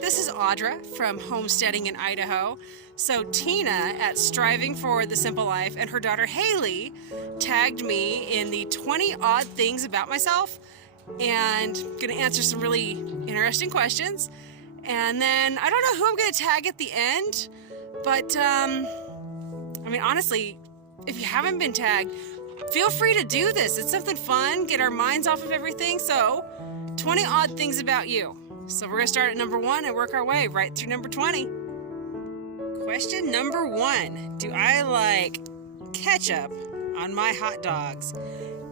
This is Audra from Homesteading in Idaho. So Tina at Striving for the Simple Life and her daughter Haley tagged me in the 20 odd things about myself, and going to answer some really interesting questions. And then I don't know who I'm going to tag at the end, but honestly, if you haven't been tagged, feel free to do this. It's something fun, get our minds off of everything. So 20 odd things about you. So we're going to start at number 1 and work our way right through number 20. Question number 1. Do I like ketchup on my hot dogs?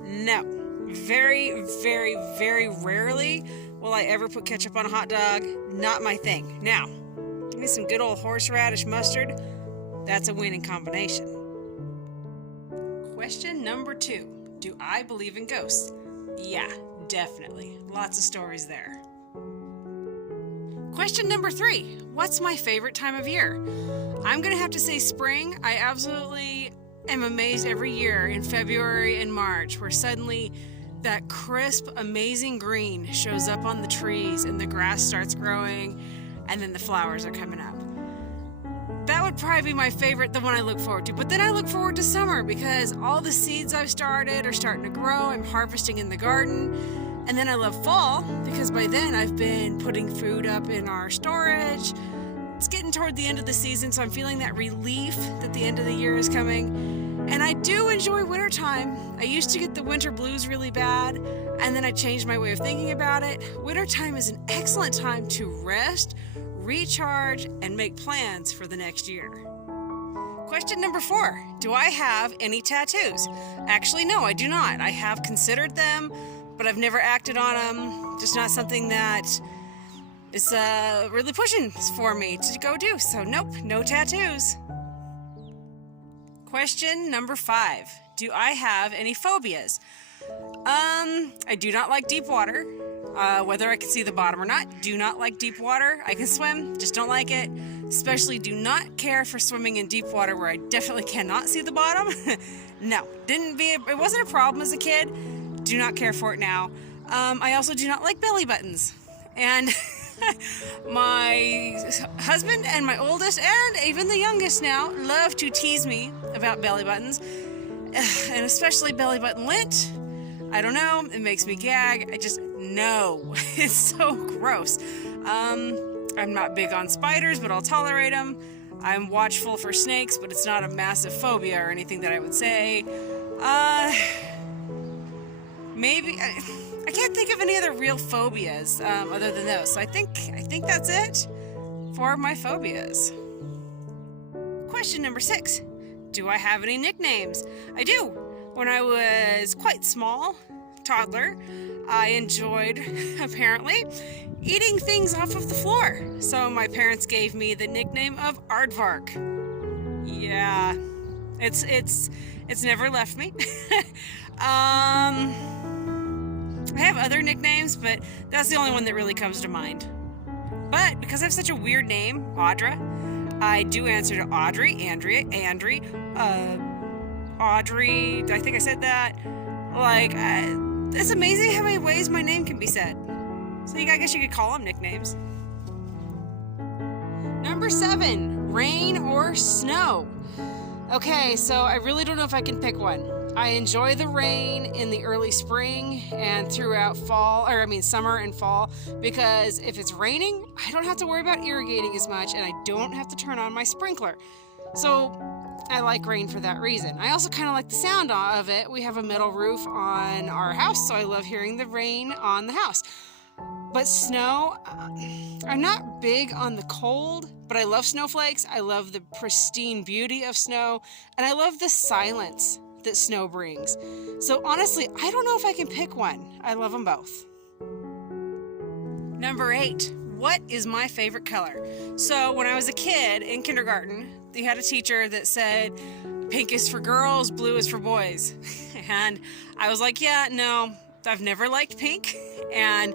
No. Very, very, very rarely will I ever put ketchup on a hot dog. Not my thing. Now, give me some good old horseradish mustard. That's a winning combination. Question number 2. Do I believe in ghosts? Yeah, definitely. Lots of stories there. Question number 3, what's my favorite time of year? I'm going to have to say spring. I absolutely am amazed every year in February and March where suddenly that crisp, amazing green shows up on the trees and the grass starts growing and then the flowers are coming up. That would probably be my favorite, the one I look forward to. But then I look forward to summer because all the seeds I've started are starting to grow. I'm harvesting in the garden. And then I love fall because by then I've been putting food up in our storage. It's getting toward the end of the season, so I'm feeling that relief that the end of the year is coming. And I do enjoy wintertime. I used to get the winter blues really bad, and then I changed my way of thinking about it. Wintertime is an excellent time to rest, recharge, and make plans for the next year. Question number 4. Do I have any tattoos? Actually, no, I do not. I have considered them, but I've never acted on them. Just not something that is really pushing for me to go do. So nope, no tattoos. Question number 5. Do I have any phobias? I do not like deep water. Whether I can see the bottom or not, do not like deep water. I can swim, just don't like it. Especially do not care for swimming in deep water where I definitely cannot see the bottom. No, it wasn't a problem as a kid. Do not care for it now. I also do not like belly buttons. And my husband and my oldest and even the youngest now love to tease me about belly buttons. And especially belly button lint. I don't know, it makes me gag. No, it's so gross. I'm not big on spiders, but I'll tolerate them. I'm watchful for snakes, but it's not a massive phobia or anything that I would say. Maybe I can't think of any other real phobias other than those. So I think that's it for my phobias. Question number 6. Do I have any nicknames? I do. When I was quite small, toddler, I enjoyed, apparently, eating things off of the floor. So my parents gave me the nickname of Aardvark. Yeah, it's never left me. I have other nicknames, but that's the only one that really comes to mind. But because I have such a weird name, Audra, I do answer to Audrey, Andrea, Andri, Audrey, I think I said that. It's amazing how many ways my name can be said. So I guess you could call them nicknames. Number 7, rain or snow? Okay, so I really don't know if I can pick one. I enjoy the rain in the early spring and throughout summer and fall, because if it's raining, I don't have to worry about irrigating as much and I don't have to turn on my sprinkler. So I like rain for that reason. I also kind of like the sound of it. We have a metal roof on our house, so I love hearing the rain on the house. But snow, I'm not big on the cold, but I love snowflakes. I love the pristine beauty of snow, and I love the silence that snow brings. So honestly, I don't know if I can pick one. I love them both. Number 8, what is my favorite color? So when I was a kid in kindergarten, they had a teacher that said, pink is for girls, blue is for boys. And I was like, yeah, no, I've never liked pink. And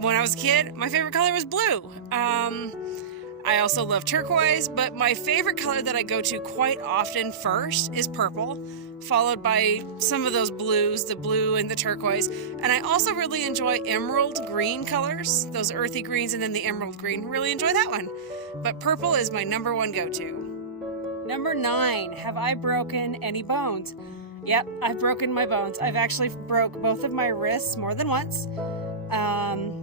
when I was a kid, my favorite color was blue. I also love turquoise, but my favorite color that I go to quite often first is purple, followed by some of those blues, the blue and the turquoise. And I also really enjoy emerald green colors, those earthy greens, and then the emerald green. Really enjoy that one. But purple is my number 1 go-to. Number 9, have I broken any bones? Yep, I've broken my bones. I've actually broke both of my wrists more than once.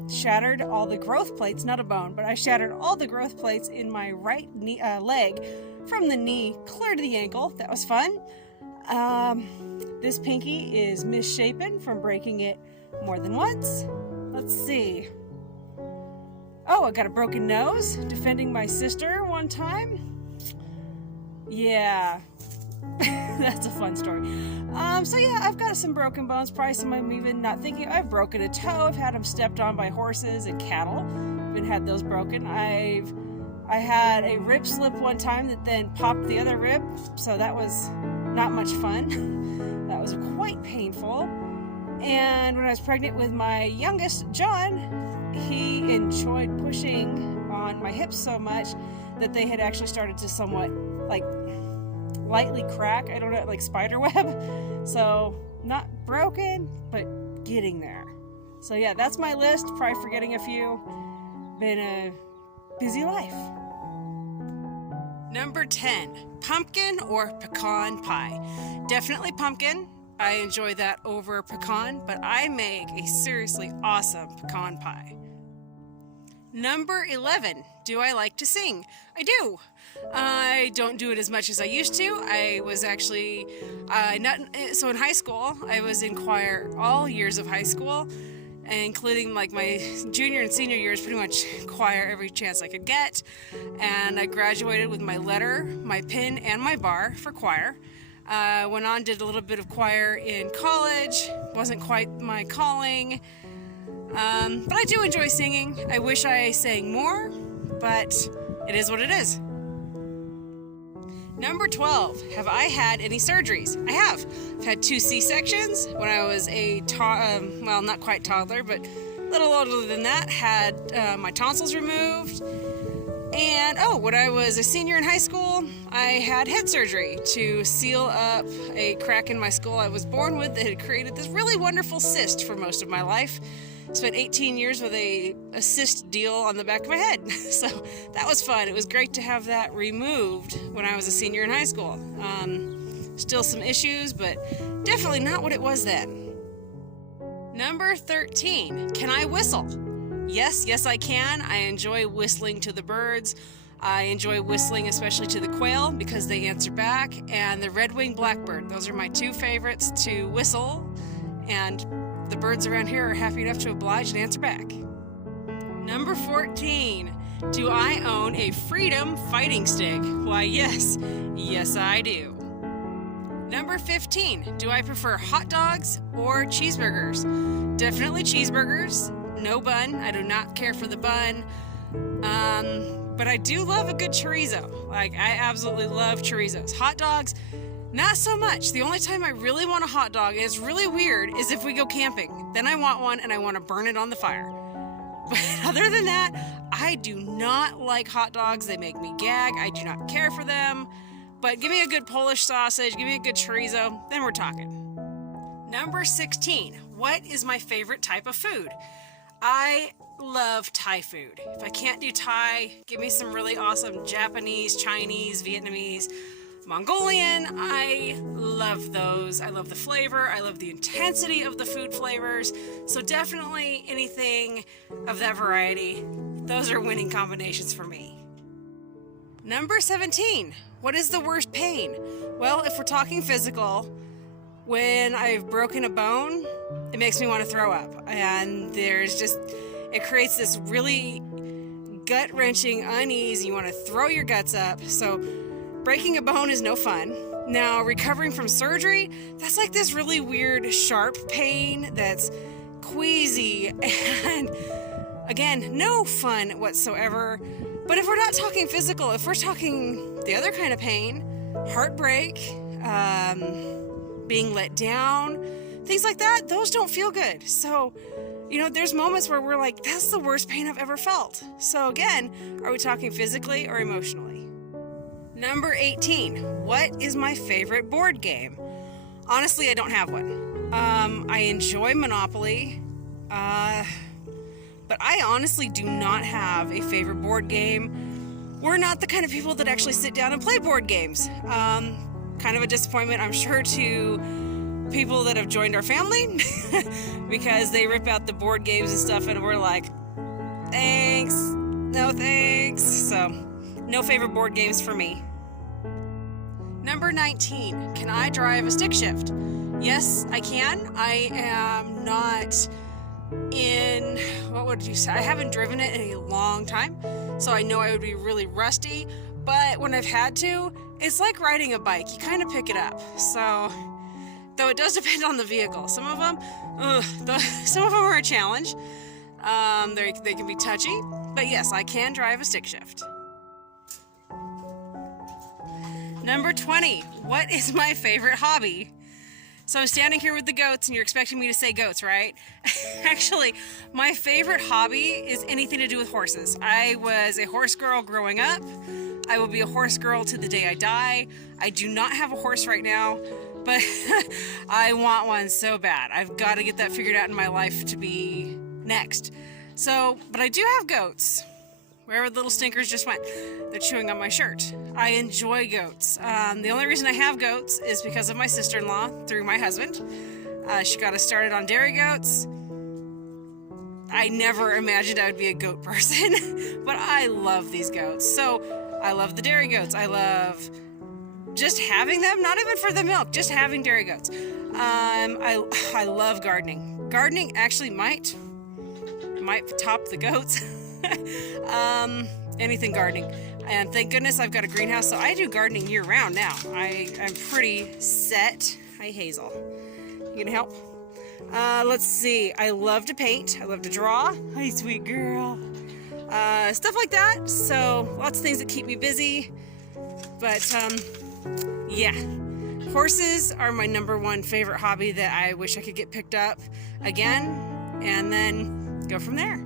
Shattered all the growth plates, not a bone, but I shattered all the growth plates in my right knee, leg from the knee clear to the ankle. That was fun. This pinky is misshapen from breaking it more than once. Let's see. Oh, I got a broken nose defending my sister one time. Yeah. That's a fun story. So yeah, I've got some broken bones, probably some I'm even not thinking. I've broken a toe. I've had them stepped on by horses and cattle. I've had those broken. I had a rib slip one time that then popped the other rib, so that was not much fun. That was quite painful. And when I was pregnant with my youngest, John, he enjoyed pushing on my hips so much that they had actually started to somewhat lightly crack. I don't know, like spider web. So not broken, but getting there. So yeah, that's my list. Probably forgetting a few. Been a busy life. Number 10, pumpkin or pecan pie? Definitely pumpkin. I enjoy that over pecan, but I make a seriously awesome pecan pie. Number 11, do I like to sing? I do. I don't do it as much as I used to. I was actually, in high school, I was in choir all years of high school, including like my junior and senior years, pretty much choir every chance I could get. And I graduated with my letter, my pin, and my bar for choir. Went on, did a little bit of choir in college. Wasn't quite my calling. But I do enjoy singing. I wish I sang more, but it is what it is. Number 12, have I had any surgeries? I have. I've had 2 C-sections when I was not quite toddler, but a little older than that. Had my tonsils removed. And when I was a senior in high school, I had head surgery to seal up a crack in my skull I was born with that had created this really wonderful cyst for most of my life. Spent 18 years with a cyst deal on the back of my head. So that was fun. It was great to have that removed when I was a senior in high school. Still some issues, but definitely not what it was then. Number 13, can I whistle? Yes, I can. I enjoy whistling to the birds. I enjoy whistling especially to the quail because they answer back, and the red-winged blackbird. Those are my 2 favorites to whistle, and the birds around here are happy enough to oblige and answer back. Number 14, do I own a Freedom fighting stick? Why, yes I do. Number 15, do I prefer hot dogs or cheeseburgers? Definitely cheeseburgers. No bun. I do not care for the bun. But I do love a good chorizo. I absolutely love chorizos. Hot dogs, not so much. The only time I really want a hot dog, and it's really weird, is if we go camping. Then I want one and I want to burn it on the fire. But other than that, I do not like hot dogs. They make me gag. I do not care for them. But give me a good Polish sausage, give me a good chorizo, then we're talking. Number 16, what is my favorite type of food? I love Thai food. If I can't do Thai, give me some really awesome Japanese, Chinese, Vietnamese. Mongolian. I love those. I love the flavor. I love the intensity of the food flavors. So definitely anything of that variety. Those are winning combinations for me. Number 17. What is the worst pain? Well, if we're talking physical, when I've broken a bone, it makes me want to throw up. And it creates this really gut-wrenching unease. You want to throw your guts up. So breaking a bone is no fun. Now, recovering from surgery, that's like this really weird, sharp pain that's queasy and, again, no fun whatsoever. But if we're not talking physical, if we're talking the other kind of pain, heartbreak, being let down, things like that, those don't feel good. So, there's moments where we're like, that's the worst pain I've ever felt. So again, are we talking physically or emotionally? Number 18. What is my favorite board game? Honestly, I don't have one. I enjoy Monopoly, but I honestly do not have a favorite board game. We're not the kind of people that actually sit down and play board games. Kind of a disappointment, I'm sure, to people that have joined our family because they rip out the board games and stuff and we're like, thanks, no thanks. So, no favorite board games for me. Number 19. Can I drive a stick shift? Yes, I can. I am not in, what would you say? I haven't driven it in a long time, so I know I would be really rusty, but when I've had to, it's like riding a bike. You kind of pick it up. So, though it does depend on the vehicle. Some of them are a challenge. They can be touchy, but yes, I can drive a stick shift. Number 20. What is my favorite hobby? So I'm standing here with the goats and you're expecting me to say goats, right? Actually, my favorite hobby is anything to do with horses. I was a horse girl growing up. I will be a horse girl to the day I die. I do not have a horse right now, but I want one so bad. I've got to get that figured out in my life to be next. So, but I do have goats. Wherever the little stinkers just went, they're chewing on my shirt. I enjoy goats. The only reason I have goats is because of my sister-in-law through my husband. She got us started on dairy goats. I never imagined I would be a goat person, but I love these goats. So I love the dairy goats. I love just having them, not even for the milk, just having dairy goats. I love gardening. Gardening actually might top the goats. Anything gardening. And thank goodness I've got a greenhouse, so I do gardening year round now. I'm pretty set. Hi, Hazel. You gonna help? Let's see. I love to paint. I love to draw. Hi, sweet girl. Stuff like that. So lots of things that keep me busy. But yeah. Horses are my number one favorite hobby that I wish I could get picked up again and then go from there.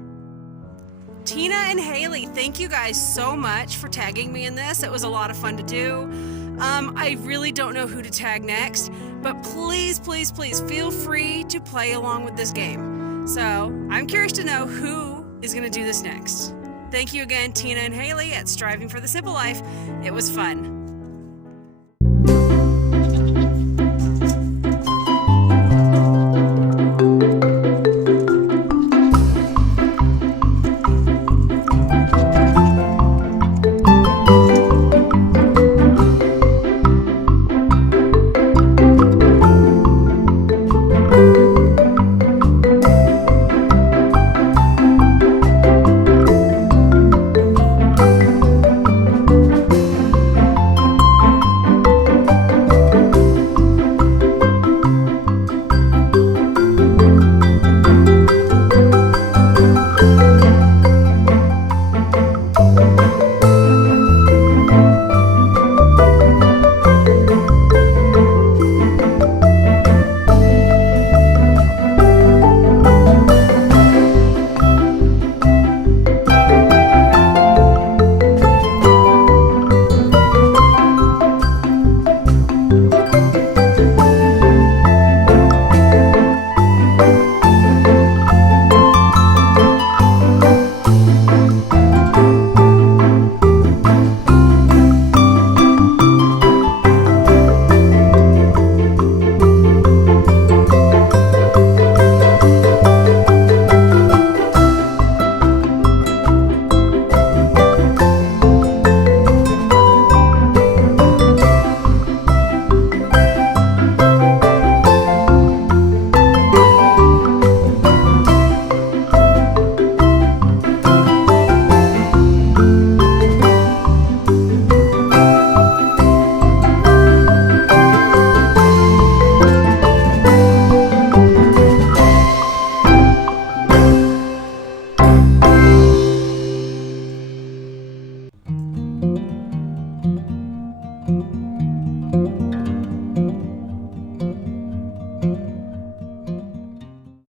Tina and Haley, thank you guys so much for tagging me in this. It was a lot of fun to do. I really don't know who to tag next, but please, please, please feel free to play along with this game. So I'm curious to know who is going to do this next. Thank you again, Tina and Haley at Striving for the Simple Life. It was fun.